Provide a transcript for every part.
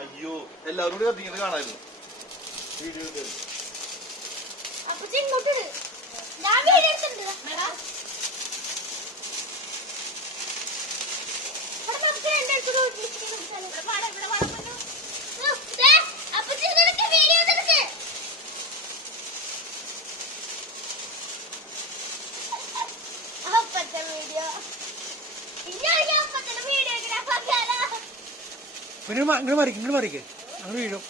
അയ്യോ എല്ലാവരും കൂടി കത്തിങ്ങനെ കാണായിരുന്നു വീഡിയോ ഇങ്ങോട്ട് മറിക്ക് അങ്ങനെ വീഴും.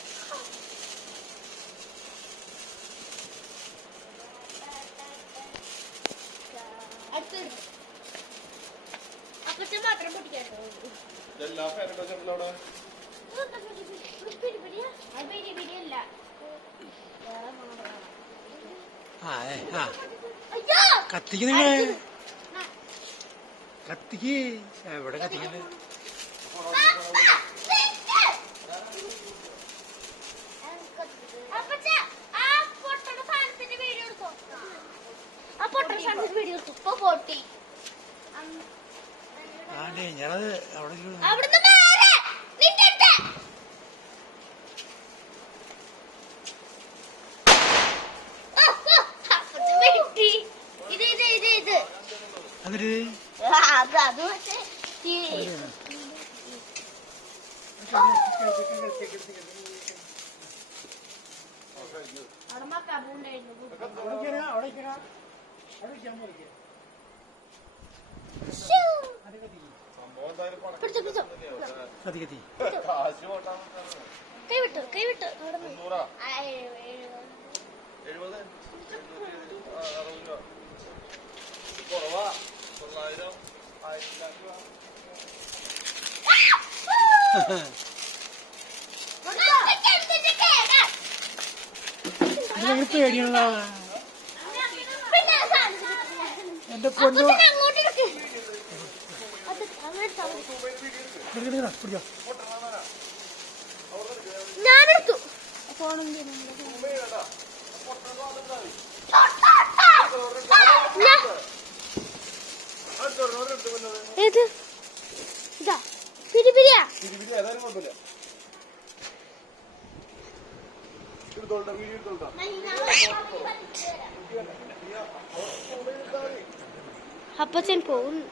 കത്തിക്ക് നിങ്ങള് കത്തിക്ക് എവിടെ കത്തിക്കണ്ടേ? ഞാനത് അവിടെ അതില് കൈവിട്ടു പേടിയുള്ള എന്റെ പൊന്നു ഞാനെടുത്തു ഏത് ഇതാ പിരിപിരിയാ അപ്പച്ചൻ പോകുന്നു.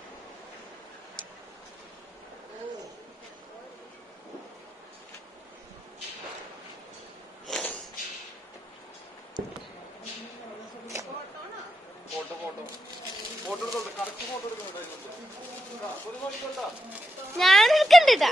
ഞാൻ എടുക്കണ്ട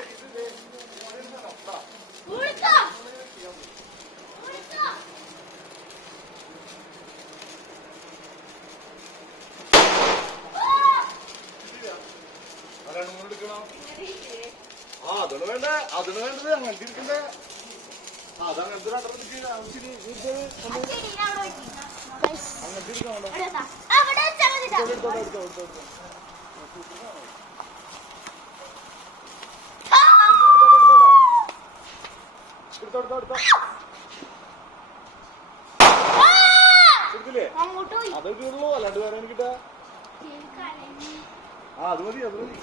അതിന് വേണ്ട അതിന് വേണ്ടത് അങ്ങനത്തെ ഇരിക്കണ്ടേ അതങ്ങനത്തെ അത് കീറുള്ളൂ അല്ലാണ്ട് വേറെ കിട്ടാ അത് മതി അത് മതി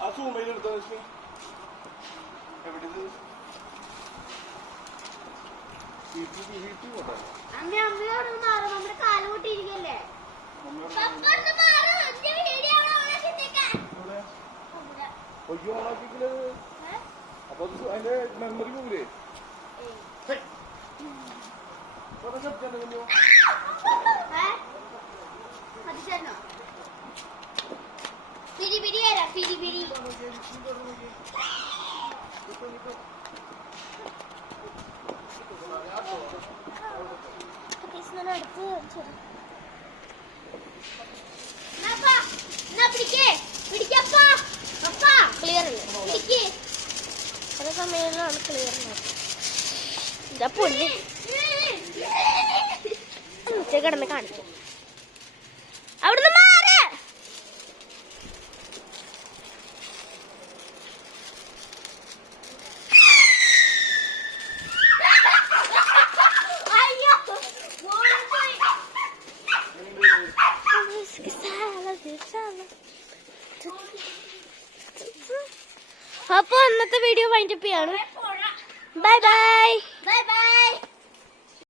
ആ സൂമയിലെടുത്താ എവിടെ നമ്മുടെ കാലുകൂട്ടിയിരിക്കല്ലേ ഒയ്യോ ഓണാക്കിക്കല് അപ്പൊ അതിന്റെ മെമ്മറി പോകില്ലേ സമയമാണ് ക്ലിയർ ഇതാ പൊന്നി കിടന്ന് കാണിച്ചു. അപ്പൊ അന്നത്തെ വീഡിയോ വൈൻഡപ്പ് ചെയ്യാണ്. Bye bye.